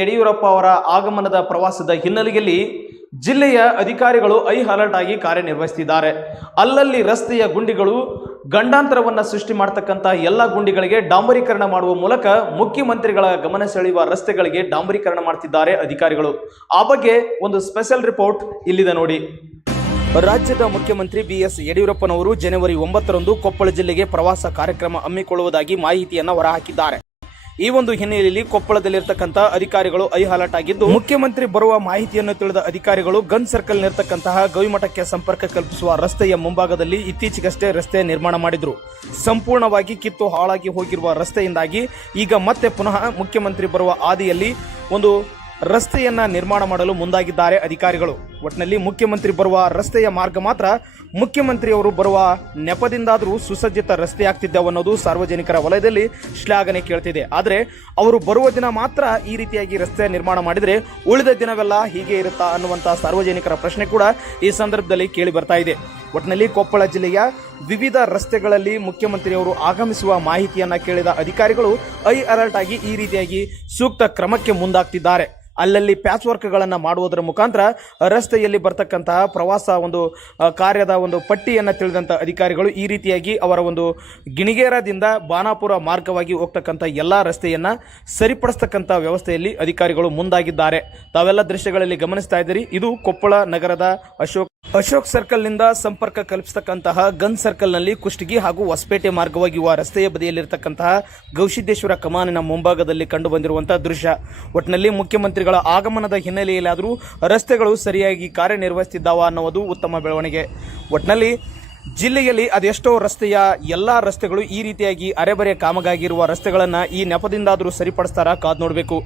ಯಡಿಯೂರಪ್ಪ ಅವರ ಆಗಮನದ ಪ್ರವಾಸದ ಹಿನ್ನೆಲೆಯಲ್ಲಿ ಜಿಲ್ಲೆಯ ಅಧಿಕಾರಿಗಳು ಐ ಅಲರ್ಟ್ ಆಗಿ ಕಾರ್ಯನಿರ್ವಹಿಸುತ್ತಿದ್ದಾರೆ. ಅಲ್ಲಲ್ಲಿ ರಸ್ತೆಯ ಗುಂಡಿಗಳು ಗಂಡಾಂತರವನ್ನು ಸೃಷ್ಟಿ ಮಾಡ್ತಕ್ಕಂಥ ಎಲ್ಲ ಗುಂಡಿಗಳಿಗೆ ಡಾಂಬರೀಕರಣ ಮಾಡುವ ಮೂಲಕ ಮುಖ್ಯಮಂತ್ರಿಗಳ ಗಮನ ಸೆಳೆಯುವ ರಸ್ತೆಗಳಿಗೆ ಡಾಂಬರೀಕರಣ ಮಾಡ್ತಿದ್ದಾರೆ ಅಧಿಕಾರಿಗಳು. ಆ ಬಗ್ಗೆ ಒಂದು ಸ್ಪೆಷಲ್ ರಿಪೋರ್ಟ್ ಇಲ್ಲಿದೆ ನೋಡಿ. ರಾಜ್ಯದ ಮುಖ್ಯಮಂತ್ರಿ ಬಿಎಸ್ ಯಡಿಯೂರಪ್ಪನವರು ಜನವರಿ ಒಂಬತ್ತರಂದು ಕೊಪ್ಪಳ ಜಿಲ್ಲೆಗೆ ಪ್ರವಾಸ ಕಾರ್ಯಕ್ರಮ ಹಮ್ಮಿಕೊಳ್ಳುವುದಾಗಿ ಮಾಹಿತಿಯನ್ನು ಹೊರಹಾಕಿದ್ದಾರೆ. ಈ ಒಂದು ಹಿನ್ನೆಲೆಯಲ್ಲಿ ಕೊಪ್ಪಳದಲ್ಲಿರ್ತಕ್ಕಂಥ ಅಧಿಕಾರಿಗಳು ಐ ಆಗಿದ್ದು, ಮುಖ್ಯಮಂತ್ರಿ ಬರುವ ಮಾಹಿತಿಯನ್ನು ತಿಳಿದ ಅಧಿಕಾರಿಗಳು ಗನ್ ಸರ್ಕಲ್ ನಿರ್ತಕ್ಕಂತಹ ಗವಿಮಠಕ್ಕೆ ಸಂಪರ್ಕ ಕಲ್ಪಿಸುವ ರಸ್ತೆಯ ಮುಂಭಾಗದಲ್ಲಿ ಇತ್ತೀಚೆಗಷ್ಟೇ ರಸ್ತೆ ನಿರ್ಮಾಣ ಮಾಡಿದ್ರು. ಸಂಪೂರ್ಣವಾಗಿ ಕಿತ್ತು ಹಾಳಾಗಿ ಹೋಗಿರುವ ರಸ್ತೆಯಿಂದಾಗಿ ಈಗ ಮತ್ತೆ ಪುನಃ ಮುಖ್ಯಮಂತ್ರಿ ಬರುವ ಆದಿಯಲ್ಲಿ ಒಂದು ರಸ್ತೆಯನ್ನ ನಿರ್ಮಾಣ ಮಾಡಲು ಮುಂದಾಗಿದ್ದಾರೆ ಅಧಿಕಾರಿಗಳು. ಒಟ್ಟಿನಲ್ಲಿ ಮುಖ್ಯಮಂತ್ರಿ ಬರುವ ರಸ್ತೆಯ ಮಾರ್ಗ ಮಾತ್ರ ಮುಖ್ಯಮಂತ್ರಿಯವರು ಬರುವ ನೆಪದಿಂದಾದರೂ ಸುಸಜ್ಜಿತ ರಸ್ತೆ ಆಗ್ತಿದ್ದವು ಅನ್ನೋದು ಸಾರ್ವಜನಿಕರ ವಲಯದಲ್ಲಿ ಶ್ಲಾಘನೆ ಕೇಳ್ತಿದೆ. ಆದರೆ ಅವರು ಬರುವ ದಿನ ಮಾತ್ರ ಈ ರೀತಿಯಾಗಿ ರಸ್ತೆ ನಿರ್ಮಾಣ ಮಾಡಿದರೆ ಉಳಿದ ದಿನವೆಲ್ಲ ಹೀಗೆ ಇರುತ್ತಾ ಅನ್ನುವಂಥ ಸಾರ್ವಜನಿಕರ ಪ್ರಶ್ನೆ ಕೂಡ ಈ ಸಂದರ್ಭದಲ್ಲಿ ಕೇಳಿ ಬರ್ತಾ ಇದೆ. ಒಟ್ಟಿನಲ್ಲಿ ಕೊಪ್ಪಳ ಜಿಲ್ಲೆಯ ವಿವಿಧ ರಸ್ತೆಗಳಲ್ಲಿ ಮುಖ್ಯಮಂತ್ರಿಯವರು ಆಗಮಿಸುವ ಮಾಹಿತಿಯನ್ನು ಕೇಳಿದ ಅಧಿಕಾರಿಗಳು ಐ ಅಲರ್ಟ್ ಆಗಿ ಈ ರೀತಿಯಾಗಿ ಸೂಕ್ತ ಕ್ರಮಕ್ಕೆ ಮುಂದಾಗ್ತಿದ್ದಾರೆ. ಅಲ್ಲಲ್ಲಿ ಪ್ಯಾಚ್ ವರ್ಕ್ಗಳನ್ನು ಮಾಡುವುದರ ಮುಖಾಂತರ ರಸ್ತೆಯಲ್ಲಿ ಬರ್ತಕ್ಕಂತಹ ಪ್ರವಾಸ ಒಂದು ಕಾರ್ಯದ ಒಂದು ಪಟ್ಟಿಯನ್ನು ತಿಳಿದಂಥ ಅಧಿಕಾರಿಗಳು ಈ ರೀತಿಯಾಗಿ ಅವರ ಒಂದು ಗಿಣಿಗೇರದಿಂದ ಬಾನಾಪುರ ಮಾರ್ಗವಾಗಿ ಹೋಗ್ತಕ್ಕಂಥ ಎಲ್ಲ ರಸ್ತೆಯನ್ನು ಸರಿಪಡಿಸ್ತಕ್ಕಂಥ ವ್ಯವಸ್ಥೆಯಲ್ಲಿ ಅಧಿಕಾರಿಗಳು ಮುಂದಾಗಿದ್ದಾರೆ. ತಾವೆಲ್ಲ ದೃಶ್ಯಗಳಲ್ಲಿ ಗಮನಿಸ್ತಾ ಇದ್ದೀರಿ. ಇದು ಕೊಪ್ಪಳ ನಗರದ ಅಶೋಕ್ ಅಶೋಕ್ ಸರ್ಕಲ್ನಿಂದ ಸಂಪರ್ಕ ಕಲ್ಪಿಸತಕ್ಕಂತಹ ಗನ್ ಸರ್ಕಲ್ನಲ್ಲಿ ಕುಷ್ಟಗಿ ಹಾಗೂ ಹೊಸಪೇಟೆ ಮಾರ್ಗವಾಗಿ ಇರುವ ರಸ್ತೆಯ ಬದಿಯಲ್ಲಿರತಕ್ಕಂತಹ ಗೌಶಿದ್ದೇಶ್ವರ ಕಮಾನಿನ ಮುಂಭಾಗದಲ್ಲಿ ಕಂಡು ಬಂದಿರುವಂತಹ ದೃಶ್ಯ. ಒಟ್ಟಿನಲ್ಲಿ ಮುಖ್ಯಮಂತ್ರಿಗಳ ಆಗಮನದ ಹಿನ್ನೆಲೆಯಲ್ಲಾದರೂ ರಸ್ತೆಗಳು ಸರಿಯಾಗಿ ಕಾರ್ಯನಿರ್ವಹಿಸುತ್ತಿದ್ದಾವ ಅನ್ನೋದು ಉತ್ತಮ ಬೆಳವಣಿಗೆ. ಒಟ್ಟಿನಲ್ಲಿ ಜಿಲ್ಲೆಯಲ್ಲಿ ಅದೆಷ್ಟೋ ರಸ್ತೆಯ ಎಲ್ಲ ರಸ್ತೆಗಳು ಈ ರೀತಿಯಾಗಿ ಅರೆಬರೆ ಕಾಮಗಾಗಿರುವ ರಸ್ತೆಗಳನ್ನು ಈ ನೆಪದಿಂದಾದರೂ ಸರಿಪಡಿಸ್ತಾರ ಕಾದ್ ನೋಡಬೇಕು.